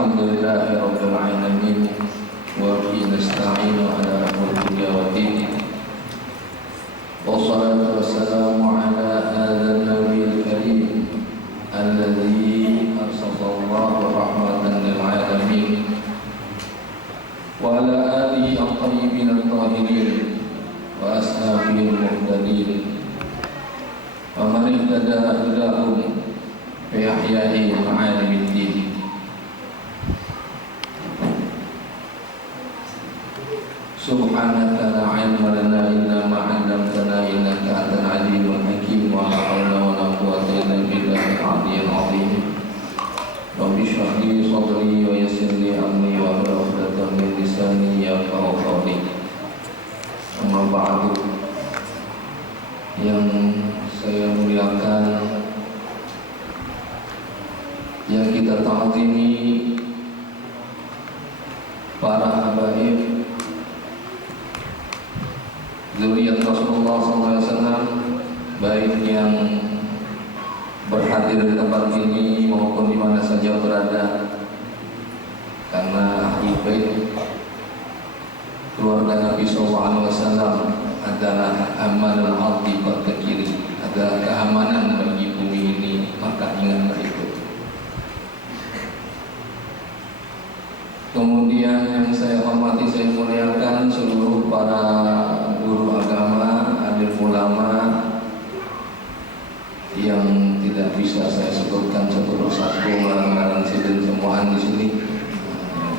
alhamdulillahi rabbil alamin wa bihi nasta'inu ala umuri dunya wa din. Wassalatu wassalamu ala hadzal nabiyil karim alladzi arsalallahu rahmatan lil alamin wa ala alihi at-tayyibin at-tahirin wa ashabihi al-muhtadin wa man ihtada hudahum fi ihya'i ma'alimin. Subhanaka la ilma lana illa ma 'allamtana innaka antal alimul hakim wa la hawla wa la quwwata illa billahil aliyyil azim. Rabbi shrah li sadri wa yassir li amri wa hlul 'uqdatam min lisani yafqahu qawli. Amma ba'du. Yang saya muliakan, yang kita ta'zimi para habaib zuriyat Rasulullah SAW, baik yang berhadir di tempat ini maupun di mana saja berada, karena ahli bait keluarga Nabi SAW adalah amanul ardi bertekiri, adalah keamanan bagi bumi ini, maka ingatlah itu. Kemudian yang saya hormati, saya muliakan seluruh para guru agama, alim ulama yang tidak bisa saya sebutkan satu persatu, barang-barang sidin semuaan di sini.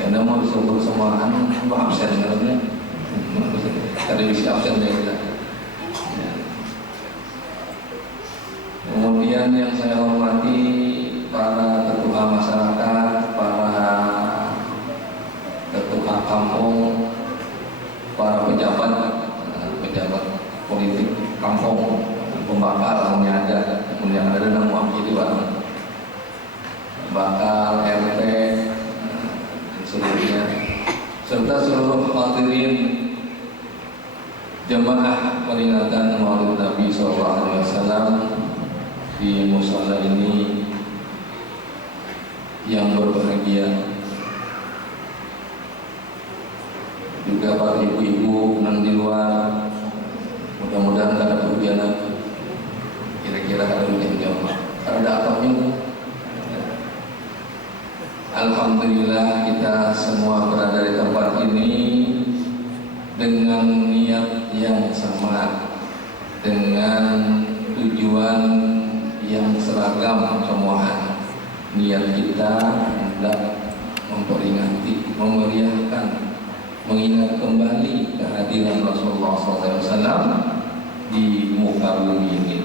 Karena mau disebut semuaan, absen sebenarnya. Tadi bisa absen ya kita. Kemudian yang saya hormati para ketua masyarakat, para ketua kampung, para pejabat politik kampung, pembakar ada, kemudian ada yang mewakili bakal RT dan seluruhnya, serta seluruh hadirin jemaah peringatan Maulid Nabi SAW di musala ini yang berbahagia. Juga para ibu-ibu yang di luar, mudah-mudahan tidak ada kerugian lagi. Kira-kira ada kerugian jamaah, ada atapnya. Alhamdulillah kita semua berada di tempat ini dengan niat yang sama, dengan tujuan yang seragam semua. Niat kita hendak memperingati, memeriahkan, mengingat kembali kehadiran Rasulullah SAW di muka bumi ini.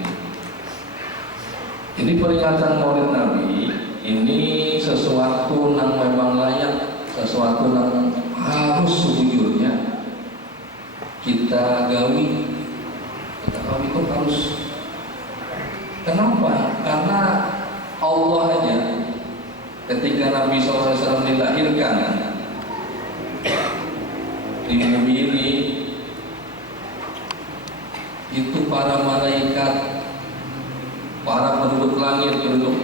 Jadi peringatan Maulid Nabi ini sesuatu yang memang layak, sesuatu yang harus sejujurnya kita gawi. Kita gawi itu harus. Kenapa? Karena Allah aja ketika Nabi SAW dilahirkan di bumi ini, itu para malaikat, para penduduk langit, penduduk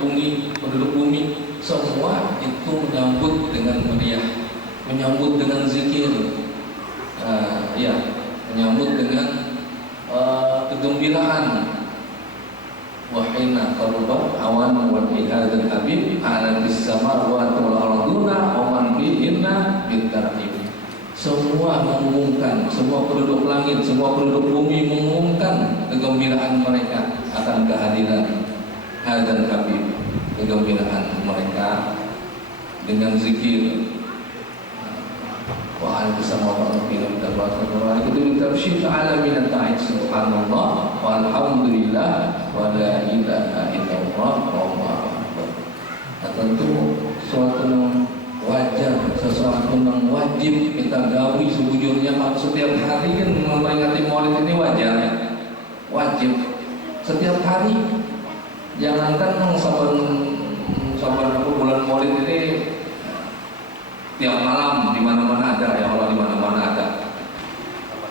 bumi, semua itu menyambut dengan meriah, menyambut dengan zikir, menyambut dengan kegembiraan. Wahina qaruba awan wa bihadzal habib ala bis samawati wal arduna wa man bihinna bitartib. Semua mengumumkan, semua penduduk langit, semua penduduk bumi mengumumkan kegembiraan mereka akan kehadiran hadzal habib, kegembiraan mereka dengan zikir. Wa al-samawati wal ardi itu tabsyir alamin ta'ala subhanallah walhamdulillah wa la ilaha illallah wallahu akbar. Tentu suatu yang wajar, sesuatu yang wajib kita gawi sebujurnya. Kalau setiap hari kan memperingati Maulid ini wajar, wajib setiap hari. Jangankan saban bulan Maulid ini tiap malam, di mana-mana ada, ya Allah, di mana-mana ada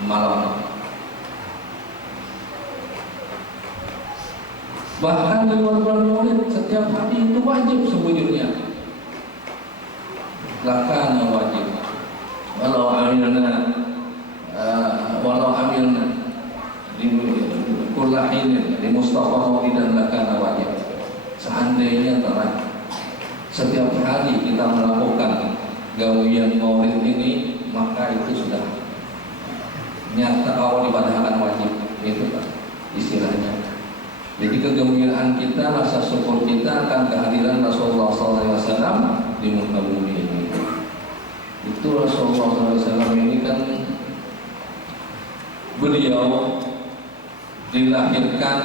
malam. Bahkan di luar bulan Maulid setiap hari itu wajib sebujurnya. lakana wajib. Walau amilna di kullahinin di Mustafa Maulidan lakana wajib. Seandainya telah setiap hari kita melakukan gawian maulid ini, maka itu sudah nyata awal ibadah akan wajib. Itu Pak istilahnya. Jadi kegembiraan kita, rasa syukur kita akan kehadiran Rasulullah SAW di muka bumi ini. Itu Rasulullah SAW ini kan beliau dilahirkan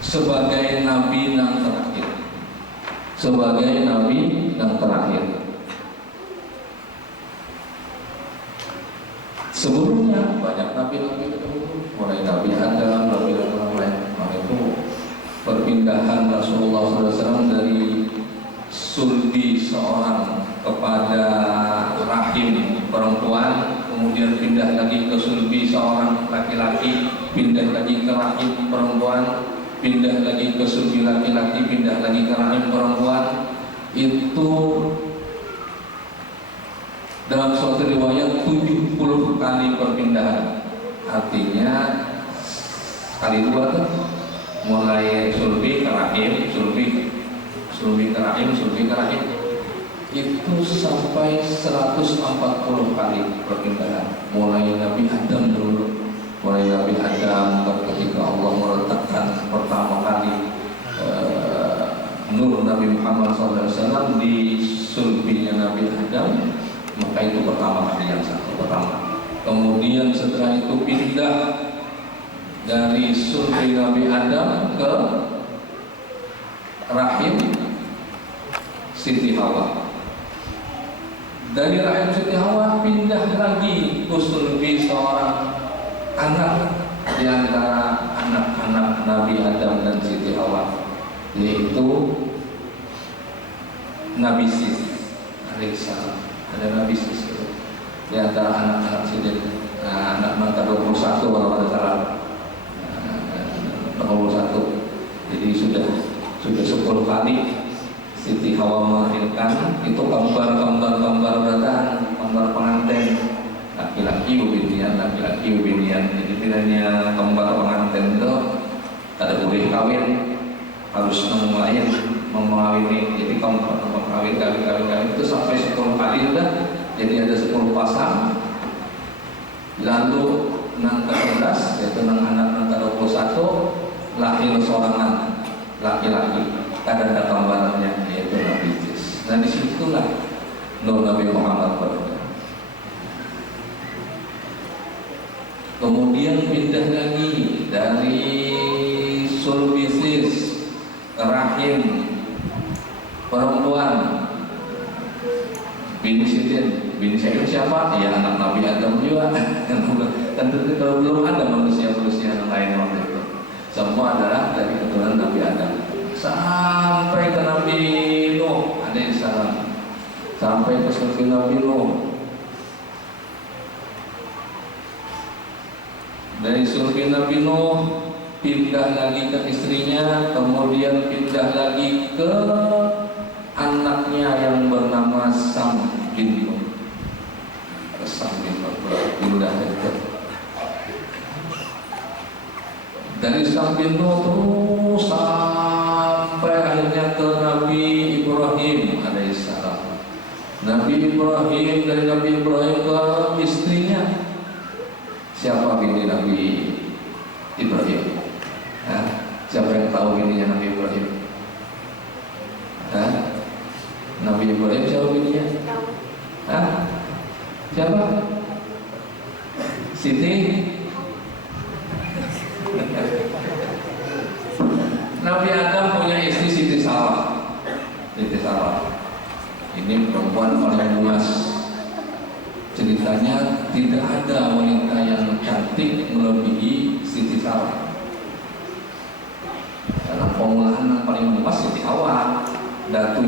sebagai nabi yang terakhir. Sebagai nabi yang terakhir. Sebelumnya banyak nabi-nabi terdahulu, mulai Nabi Adam, Nabi yang lain. Maka itu perpindahan Rasulullah SAW dari sulbi seorang kepada rahim perempuan, kemudian pindah lagi ke sulbi seorang laki-laki, pindah lagi ke rahim perempuan, pindah lagi ke sulbi laki-laki, pindah lagi ke rahim perempuan. Itu dalam suatu riwayat 70 kali perpindahan. Artinya kali dua tuh, mulai sulbi ke rahim, sulbi ke rahim, sulbi ke rahim, itu sampai 140 kali perpindahan. Mulai Nabi Adam dulu, mulai Nabi Adam ketika Allah meletakkan pertama kali nur Nabi Muhammad SAW di sulbinya Nabi Adam, maka itu pertama kali yang satu pertama. Kemudian setelah itu pindah dari sulbi Nabi Adam ke rahim Siti Hawa. Dari rahim Siti Hawa pindah lagi ke sulbi seorang anak di antara anak-anak Nabi Adam dan Siti Hawa, yaitu Nabi Sis alaihissalam. Ada Nabi Sis di antara anak-anak Sidin, anak mangkat 21 kalau tidak salah, 21. Jadi sudah 10 kali Siti Hawa melahirkan. Itu gambar beratan, gambar pengantin laki-laki ubinian, Jadi tidaknya gambar pengantin itu ada boleh kawin, harus mengawini. Jadi gambar kawin itu sampai 10 kali sudah. Jadi ada 10 pasang. Lalu nang ke-11 yaitu nang anak nang ke-21 lahir seorang laki-laki. Kadang ada gambarannya yaitu Nabi Idris. Dan disitulah nur Nabi Muhammad berada. Kemudian pindah lagi dari sulbisis ke rahim perempuan Bini Sidin siapa? Ya anak Nabi Adam juga. Tentu kalau belum ada manusia yang lain waktu itu, semua adalah dari keturunan Nabi Adam. Sampai ke Nabi Nuh alaihissalam, sampai ke sulbi Nabi Nuh. Dari sulbi Nabi Nuh pindah lagi ke istrinya, kemudian pindah lagi ke anaknya yang bernama Sam bin Nuh. Pindah itu. Dari Sam bin Nuh terus sampai akhirnya ke Nabi Ibrahim alaihissalam. Dari Nabi Ibrahim ke istrinya. Siapa bini Nabi Ibrahim? Siapa yang tahu bininya Nabi Ibrahim? Nabi Ibrahim siapa bininya? Siapa? Siti? Nabi Adam punya istri Siti Sarah. Ini perempuan paling luas. Ceritanya tidak ada wanita yang cantik melebihi Siti Sarah. Dalam pengolahan yang paling luas Siti Hawa, datu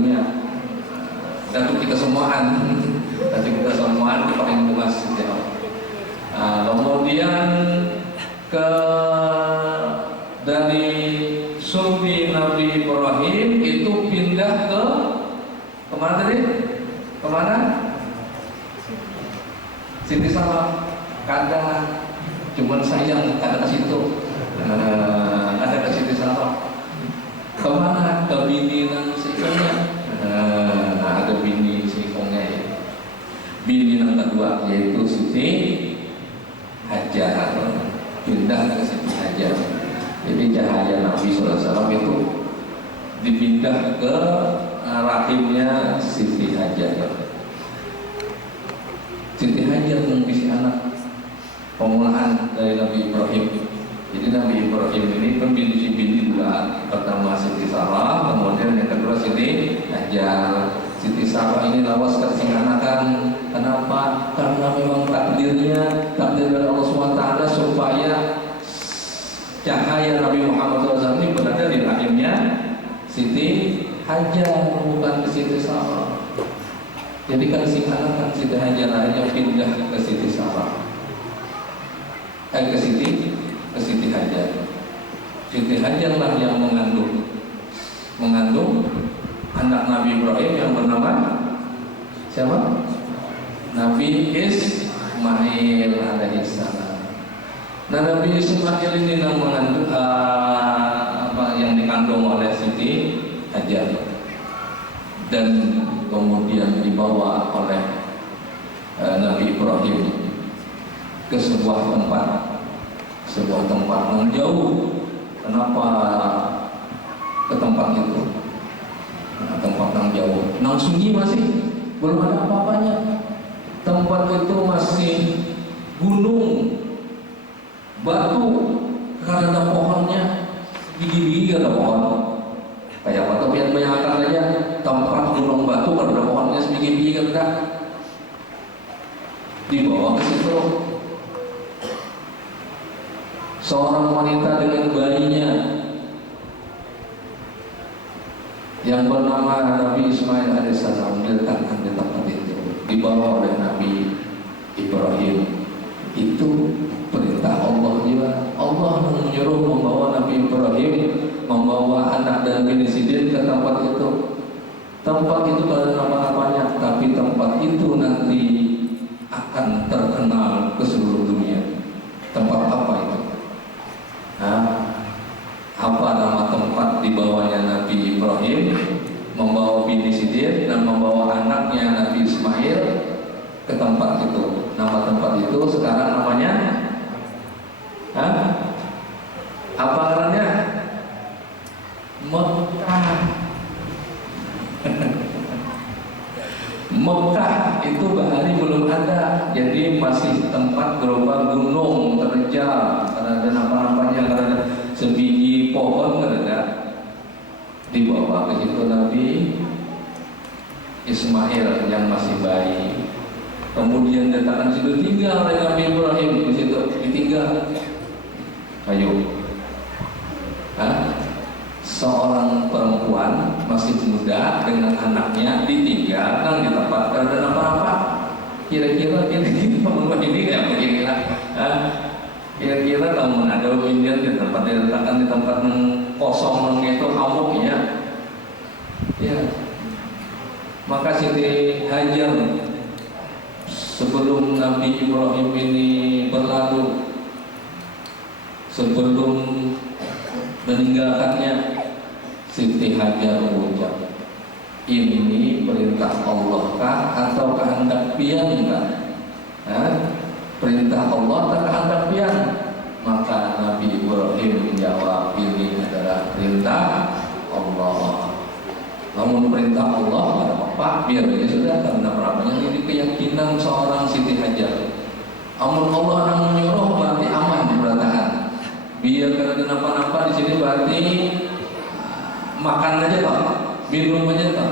kita semuaan paling luas Siti Hawa. Kemudian dari sulbi Nabi Ibrahim itu pindah ke kemana tadi? Kemana? Siti Sarah. Kadang cuman sayang kada ke situ. Ada ke Siti Sarah. Kemana? Ke bini nang seikonya. Ada bini seikonya ya. Bini yang kedua yaitu Siti Hajar. Pindah ke Siti Hajar. Jadi cahaya Nabi SAW itu dipindah ke rahimnya Siti Hajar. Siti Hajar mengisi anak pemulaan dari Nabi Ibrahim. Jadi Nabi Ibrahim ini bini dua. Pertama Siti Sarah, kemudian yang kedua Siti Hajar. Siti Sarah ini lawas kesinganakan. Kenapa? Karena memang takdir dari Allah SWT supaya cahaya Nabi Muhammad SAW ini berada di rahimnya Siti Hajar, bukan ke Siti Sarah. Jadi kan singkatan Siti Hajar hanya pindah ke Siti Sarah, ke Siti Hajar. Siti Hajar lah yang mengandung anak Nabi Ibrahim yang bernama siapa? Nabi Ismail alaihissalam. Nah, Nabi Ismail ini yang mengandung yang dikandung oleh Siti Hajar dan kemudian dibawa oleh Nabi Ibrahim ke sebuah tempat yang jauh. Kenapa ke tempat itu? Tempat yang jauh, nang sunyi masih belum ada apa-apanya. Tempat itu masih gunung, batu, karena ada pohonnya, gigi-gigi ada pohon. Kayak apa tuh bayangkan aja tempat gunung batu kalau ada pohonnya sebiji-biji kan dibawa ke situ. Seorang wanita dengan bayinya yang bernama Nabi Ismail alaihissalam diletakkan di tempat itu, dibawa oleh Nabi Ibrahim. Itu perintah Allah juga. Allah menyuruh membawa Nabi Ibrahim, membawa anak dan bini Sidin ke tempat itu. Tempat itu pada nama-namanya, tapi tempat itu nanti akan terkenal ke seluruh dunia. Tempat apa itu? Apa nama tempat dibawanya Nabi Ibrahim, membawa bini Sidin dan membawa anaknya Nabi Ismail ke tempat itu? Nama tempat itu sekarang namanya apa namanya? Mekah. Mekah itu bahari belum ada, jadi masih tempat gerobak gunung terjal, karena ada apa-apanya, karena sebiji pohon ada. Dibawa ke situ Nabi Ismail yang masih bayi. Kemudian datangkan situ, tinggal oleh Nabi Ibrahim di situ, ditinggal. Ayo, seorang perempuan masih muda dengan anaknya ditinggalkan di tempat karena apa-apa. Kira-kira teman ini kayak beginilah. Kira-kira kamu ada Indian di tempat diletakkan di tempat kosong itu amuknya. Ya, maka Siti Hajar sebelum Nabi Ibrahim ini berlalu, sebelum meninggalkannya, Siti Hajar mengucap, ini perintah Allah kah atau kehendak pian kah? Perintah Allah atau kehendak pian? Maka Nabi Ibrahim menjawab, ini adalah perintah Allah. Namun perintah Allah ada apa? Biar dia sudah, karena berapanya ini keyakinan seorang Siti Hajar. Namun Allah yang menyuruh berarti aman beratakan. Biar karena kenapa-napa di sini berarti makan aja Pak, minum aja Pak.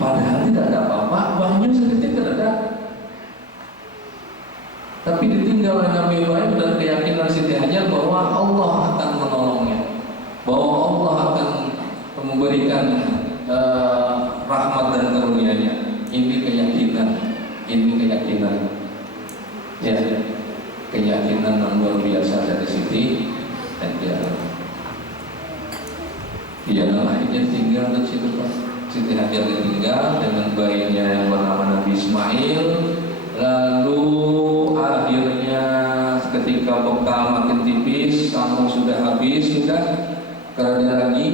Padahal tidak ada apa-apa, banyu sedikit tidak ada. Tapi ditinggal oleh Nabi Ibrahim dan keyakinan Siti Hajar bahwa Allah akan menolongnya, bahwa Allah akan memberikan rahmat dan karunia-Nya. Ini keyakinan, ya, keyakinan yang luar biasa dari Siti Hajar. Dia akhirnya tinggal di situ Pak. Siti Hajar ditinggal dengan bayinya yang bernama Nabi Ismail. Lalu akhirnya ketika bekal makin tipis, sambung sudah habis, sudah kerja lagi,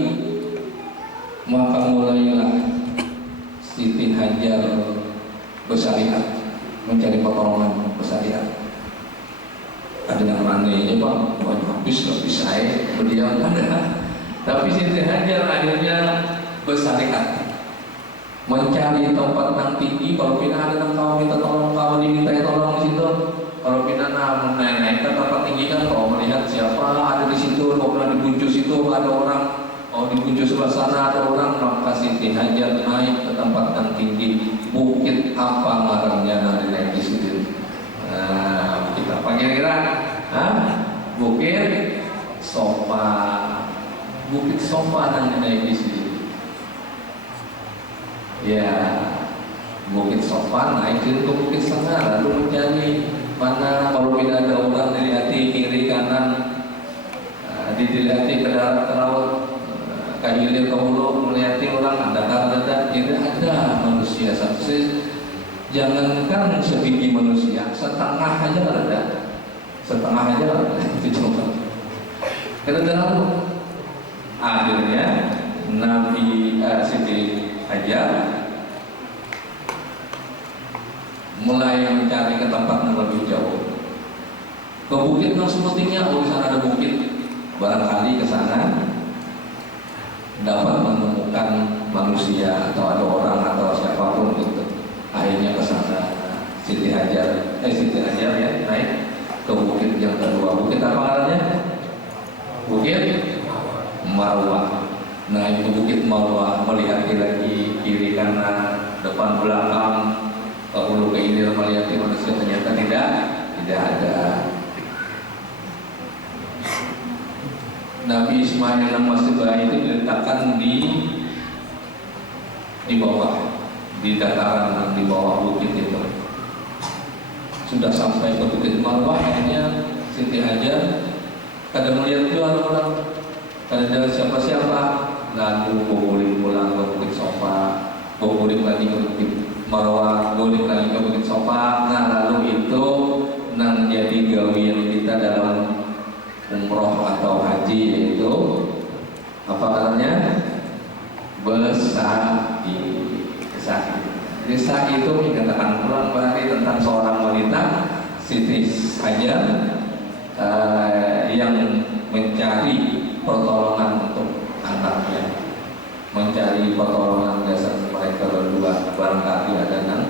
maka mulailah Siti Hajar bersyariat, mencari pertolongan bersyariat. Ada yang anehnya bang, habis saya berdiam ada. Tapi Siti Hajar akhirnya bersyariat, mencari tempat yang tinggi. Kalau pina ada yang kau minta tolong, kau diminta tolong di situ. Kalau pina naik ke tempat tinggi kan, kau melihat siapa ada di situ. Kau pernah di puncak situ ada orang, di puncak sebelah sana ada orang. Maka Siti Hajar naik ke tempat yang tinggi. Bukit apa ngarannya nanti naik di situ? Bukit apa kira-kira? Bukit Sofa. Bukit Sofa nanti naik di situ. Ya, Bukit Sofa naik ke Bukit Setengah, lalu mencari mana kalau tidak ada orang dilihat kiri kanan, dilihat ke darat ke laut, ke hilir ke hulu, melihat orang ada tidak ada manusia satu. Jangankan sebiji manusia, setengah aja ada, setengah aja ada. Itu coba. Kita lalu akhirnya Nabi Siti Hajar mulai mencari ke tempat yang lebih jauh, ke bukit yang sepertinya di sana ada bukit, barangkali ke sana dapat menemukan manusia atau ada orang atau siapapun gitu. Akhirnya ke sana Siti Hajar ya naik ke bukit yang kedua. Bukit apa namanya? Bukit Marwah. Nah itu Bukit Marwah, melihat lagi kiri kanan, depan belakang, ke hulu ke hilir, melihat manusia, ternyata tidak ada. Nabi Ismail yang masih bayi itu diletakkan di bawah, di dataran di bawah bukit itu. Sudah sampai ke Bukit Marwah, akhirnya Siti Hajar kadang melihat itu orang-orang, kadang siapa-siapa, lalu boleh pulang ke Bukit Sofa, boleh lagi ke Bukit Marwah, boleh lagi ke Bukit Sofa. Nah lalu itu nang jadi gawian kita dalam umroh atau haji, yaitu apa namanya? Bersai. Jadi sa'i itu dikatakan ulang balik tentang seorang wanita Siti Hajar yang mencari pertolongan untuk anaknya, mencari pertolongan dasar mereka berdua, barangkali ada yang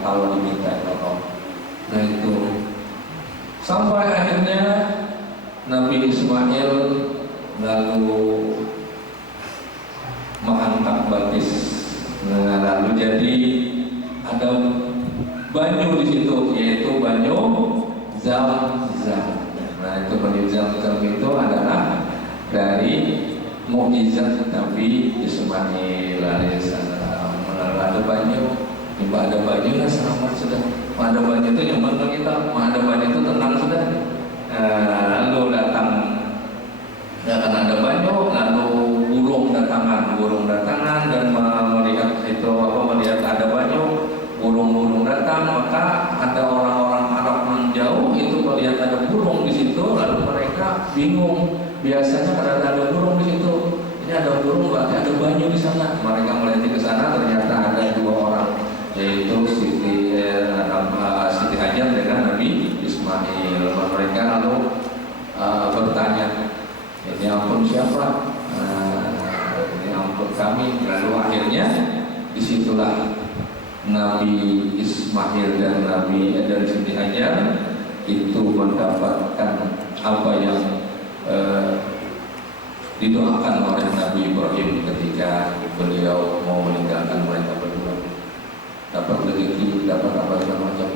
kalau diminta tolong. Nah itu sampai akhirnya Nabi Ismail lalu mengangkat batis. Nah, lalu jadi ada banyu di situ, yaitu banyu Zam-Zam. Nah itu banyu Zam-Zam itu adalah dari mukjizat Nabi Ismail alaihissalam. Ada banyu, tiba ada banyu, selamat sudah. Ada banyu itu nyaman kita, ada banyu itu tenang sudah. Lalu datang ada banyu, lalu burung datangan dan melihat itu melihat ada banyu, burung datang, maka ada orang-orang Arab yang jauh itu melihat ada burung di situ, lalu mereka bingung. Biasanya kalau ada burung di situ, ini ada burung berarti ada banyu di sana. Mereka melihat ke sana, ternyata ada dua orang, yaitu Siti Hajar dengan Nabi Ismail. Mereka lalu bertanya, ini ampun siapa? Ini ampun kami. Lalu akhirnya disitulah Nabi Ismail dan Siti Hajar itu mendapatkan apa yang didoakan oleh Nabi Ibrahim ketika beliau mau meninggalkan mereka berdua, dapat rezeki, dapat apa segala macam.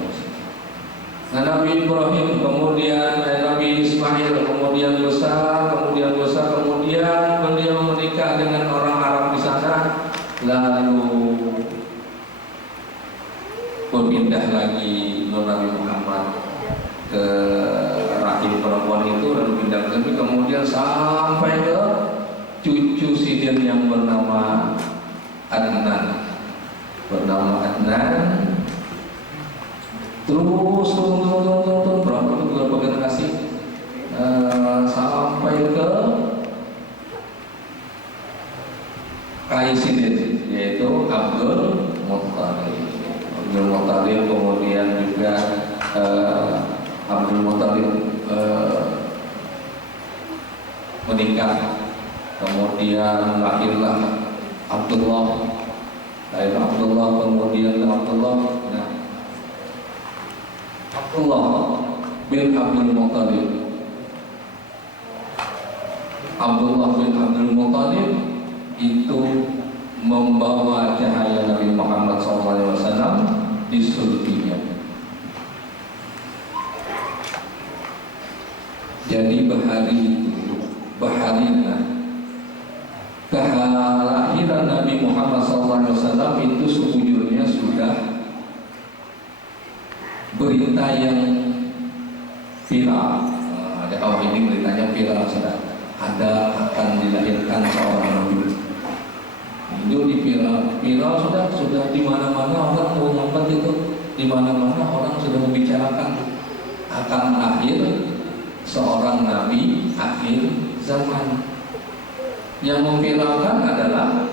Nah Nabi Ibrahim kemudian Nabi Ismail kemudian besar, kemudian beliau menikah dengan orang Arab di sana, lalu berpindah lagi Nabi Muhammad ke rahim perempuan itu, lalu pindah ke Nabi, kemudian sampai ke cucu Sidin yang bernama Adnan, bernama Adnan. Terus turun berapa generasi sampai ke Qaisidin, yaitu Abdul Muttalib. Abdul Muttalib kemudian juga Abdul Muttalib menikah, kemudian lahirlah Abdullah, lahir Abdullah, kemudian Abdullah, nah, Abdullah bin Abdul Muttalib. Abdullah bin Abdul Muttalib itu membawa cahaya Nabi Muhammad SAW di sulbinya. Jadi baharina kelahiran Nabi Muhammad SAW itu sejujurnya sudah berita yang viral. Kalau ini beritanya viral, sudah ada akan dilahirkan seorang Nabi. Itu di viral sudah di mana-mana orang mau nyambat itu, di mana-mana orang sudah membicarakan akan lahir seorang Nabi akhir zaman. Yang memviralkan adalah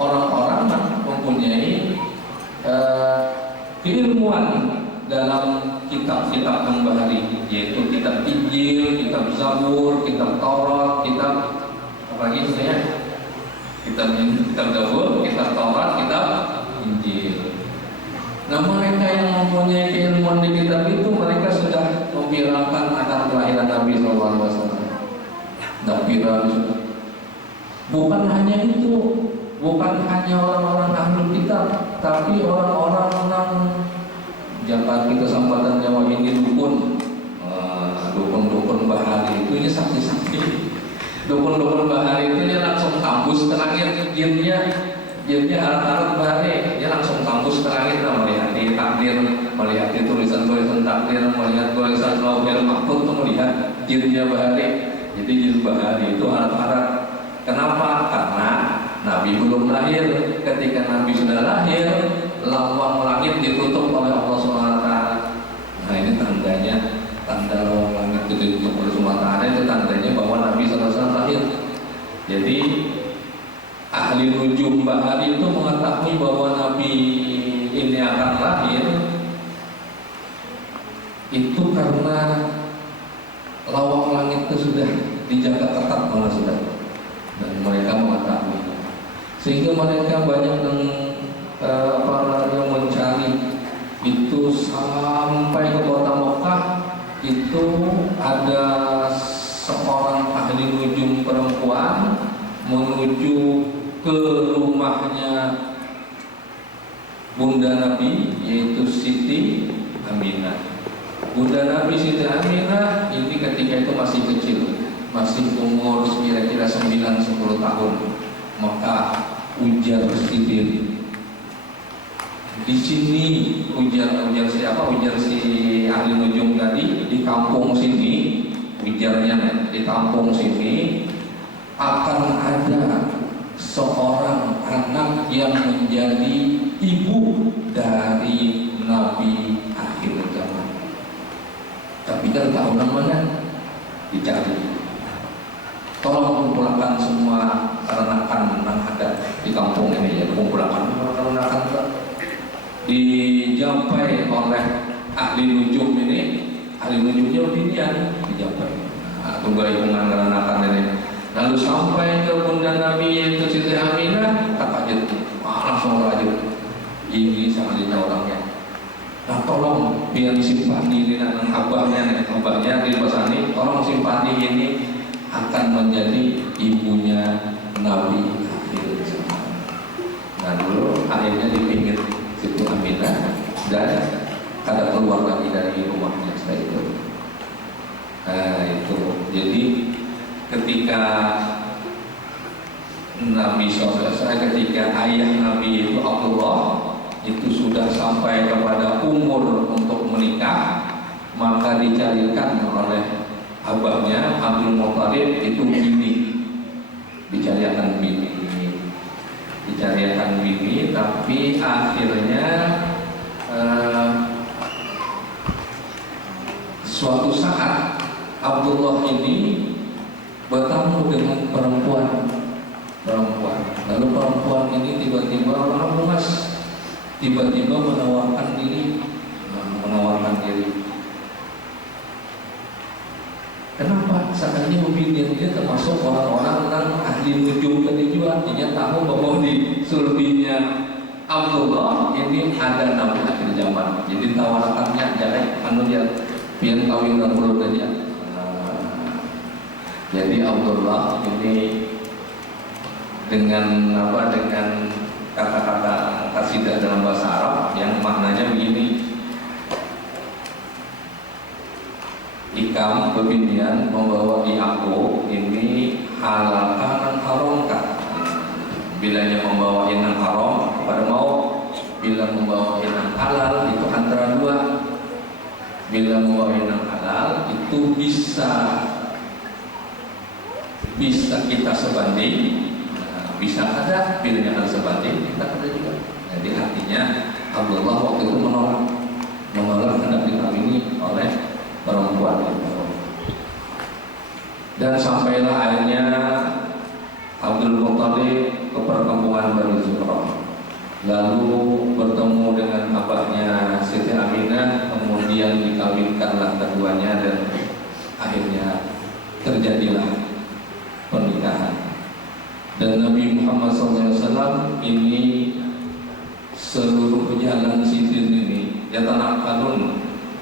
orang-orang yang mempunyai keilmuan dalam kitab-kitab kembali, yaitu kitab Injil, kitab Zabur, kitab Taurat, kitab apa lagi saya? Kitab Zabur, kitab Taurat, kitab Injil. Nah, mereka yang mempunyai keilmuan di kitab itu, mereka sudah memviralkan akan kelahiran Nabi SAW. Dan viral sudah. Bukan hanya itu, bukan hanya orang-orang ahlul kitab, tapi orang-orang jangan kita sambatan Jawa ini dukun, dukun bahari itu saksi-saksi. Dukun bahari itu dia langsung tembus ke langit, jinnya harap-harap bahari, dia langsung tembus ke langit, melihat takdir, melihat tulisan-tulisan takdir, melihat tulisan lauhil mahfuz, melihat jinnya bahari. Jadi jin bahari itu harap-harap. Kenapa? Karena Nabi belum lahir. Ketika Nabi sudah lahir, lawang langit ditutup oleh Allah SWT. Nah, ini tandanya, tanda lawang langit ditutup oleh Allah SWT itu tandanya bahwa Nabi SAW lahir. Jadi ahli nujum bahari itu mengetahui bahwa Nabi ini akan lahir itu karena lawang langit itu sudah dijaga ketat oleh saudara. Dan mereka mengetahui, sehingga mereka banyak yang mencari itu sampai ke kota Mekah. Itu ada seorang ahli nujum perempuan menuju ke rumahnya Bunda Nabi, yaitu Siti Aminah. Bunda Nabi Siti Aminah ini ketika itu masih kecil, masih umur kira-kira 9-10 tahun. Maka ujar sedikit. Di sini ujar siapa? Ujar si ahli nujum tadi, di kampung sini, ujarnya di kampung sini akan ada seorang anak yang menjadi ibu dari Nabi akhir zaman. Tapi kan tahu namanya, dicari. Tolong kumpulkan semua renakan yang ada di kampung ini, ya, kumpulkan renakan dijampai oleh ahli nujum ini. Ahli nujumnya beginian dijampai. Nah, tunggu hitungan renakan ini. Lalu sampai ke Bunda Nabi yaitu Siti Aminah, kata dia langsung lanjut. Ini sangatnya orangnya. Nah, tolong biar simpani ini dengan abahnya dipesani, tolong simpani ini akan menjadi ibunya Nabi akhir zaman. Nah, dulu akhirnya dipinggir Siti Aminah dan ada keluar lagi dari rumahnya setelah itu. Nah, itu jadi ketika Nabi SAW, ketika ayah Nabi itu Abdullah itu sudah sampai kepada umur untuk menikah, maka dicarikan oleh abahnya Abdul Muttalib itu bini, dicarikan bini Tapi akhirnya suatu saat Abdullah ini bertemu dengan perempuan. Lalu perempuan ini tiba-tiba luas, tiba-tiba menawarkan diri. Kenapa? Seandainya Ubidin dia termasuk orang-orang yang ahli nujum tadi juga, artinya tahu bahwa di sulbinya Abdullah ini ada nabi akhir zaman. Jadi tawarkannya jangan dia pian kawin dahulu saja. Jadi Abdullah ini dengan kata-kata kasidah dalam bahasa Arab yang maknanya begini. Ikam kebinian membawa aku ini halalkan dan haramkan. Bilanya membawa yang haram pada mau, bila membawa yang halal itu antara dua. Bila membawa yang halal itu bisa kita sebanding, bisa ada, bilanya harus sebanding kita ada juga. Jadi artinya Abdullah waktu itu menolak hendak dikawini oleh perempuan itu. Dan sampailah akhirnya Abdul Muttalib ke perkampungan Bani Zuhrah, lalu bertemu dengan abahnya Siti Aminah, kemudian dikawinkanlah keduanya dan akhirnya terjadilah pernikahan. Dan Nabi Muhammad SAW ini seluruh jalan Sitin ini dia tanamkan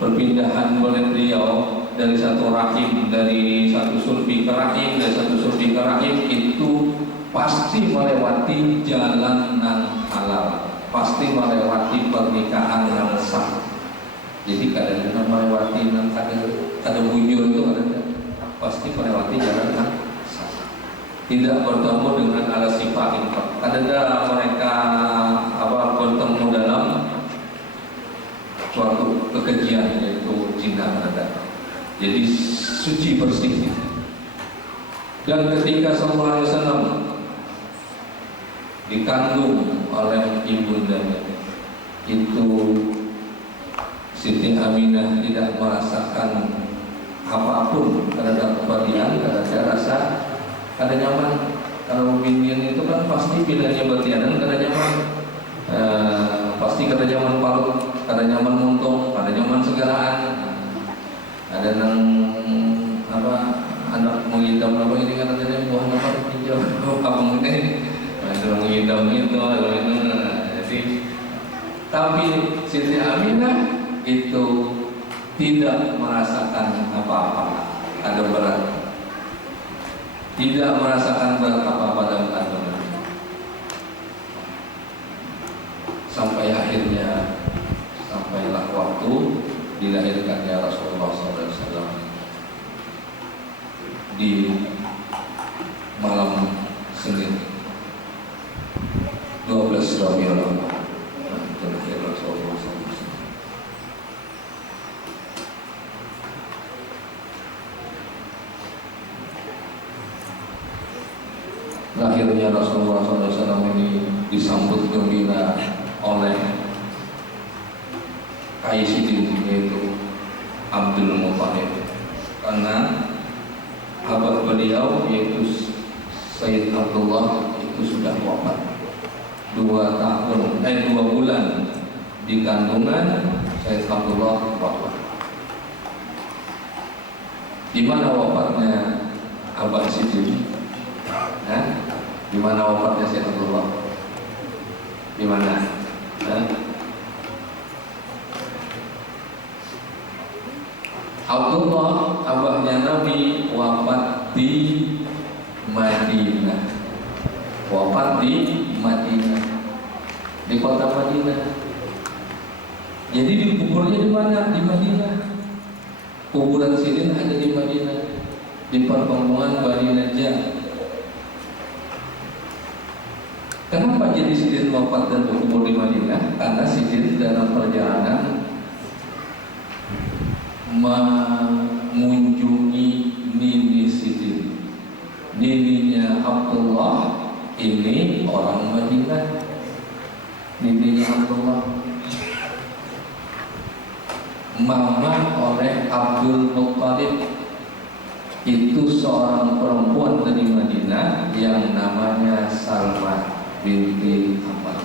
perpindahan oleh beliau dari satu rahim, dari satu sulbi ke rahim, dari satu sulbi ke rahim itu pasti melewati jalan yang halal, pasti melewati pernikahan yang sah. Jadi kadang-kadang melewati yang kada bujur itu pasti melewati jalan yang sah. Tidak bertemu dengan ala sifat. Kadang-kadang mereka bertemu dalam suatu kekejian yaitu zina ada. Jadi suci bersih. Dan ketika sallallahu alaihi wasallam dikandung oleh ibundanya itu Siti Aminah tidak merasakan apapun terhadap kebahagiaan, tidak ada rasa, kada nyaman. Kalau binian itu kan pasti bilanya bertianan kada nyaman, pasti kada nyaman palut, kada nyaman muntung, kada nyaman segalaan. Ada nang anak mengidam ini kan ada buah hijau abang ini ada mengidam itu jadi tapi Siti Aminah itu tidak merasakan apa-apa, ada berat, tidak merasakan berat apa-apa dalam kandungan sampai akhirnya sampailah waktu dilahirkannya Rasulullah SAW di malam Senin 12 Rabiul Awal. Lahir Rasulullah SAW. Lahirnya Rasulullah SAW ini disambut gembira oleh Qaisidin, yaitu Abdul Muttalib, karena abah beliau yaitu Sayyid Abdullah itu sudah wafat 2 bulan di kandungan. Sayyid Abdullah wafat. Di mana wafatnya Abah Sidin? Di mana wafatnya Sayyid Abdullah? Di mana? Abdullah abahnya Nabi wafat di Madinah. Wafat di Madinah, di kota Madinah. Jadi dikuburnya di mana? Di Madinah. Kuburan Sidin ada di Madinah, di perkampungan Bani Najjar. Kenapa jadi Sidin wafat dan berkubur di Madinah? Karena Sidin dalam perjalanan mengunjungi Nini Sidin. Nininya Abdullah ini orang Madinah. Bibinya Abdullah, mama oleh Abdul Muttalib. Itu seorang perempuan dari Madinah yang namanya Salma binti Amr.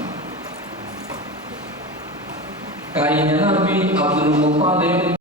Kainnya Nabi Abdul Muttalib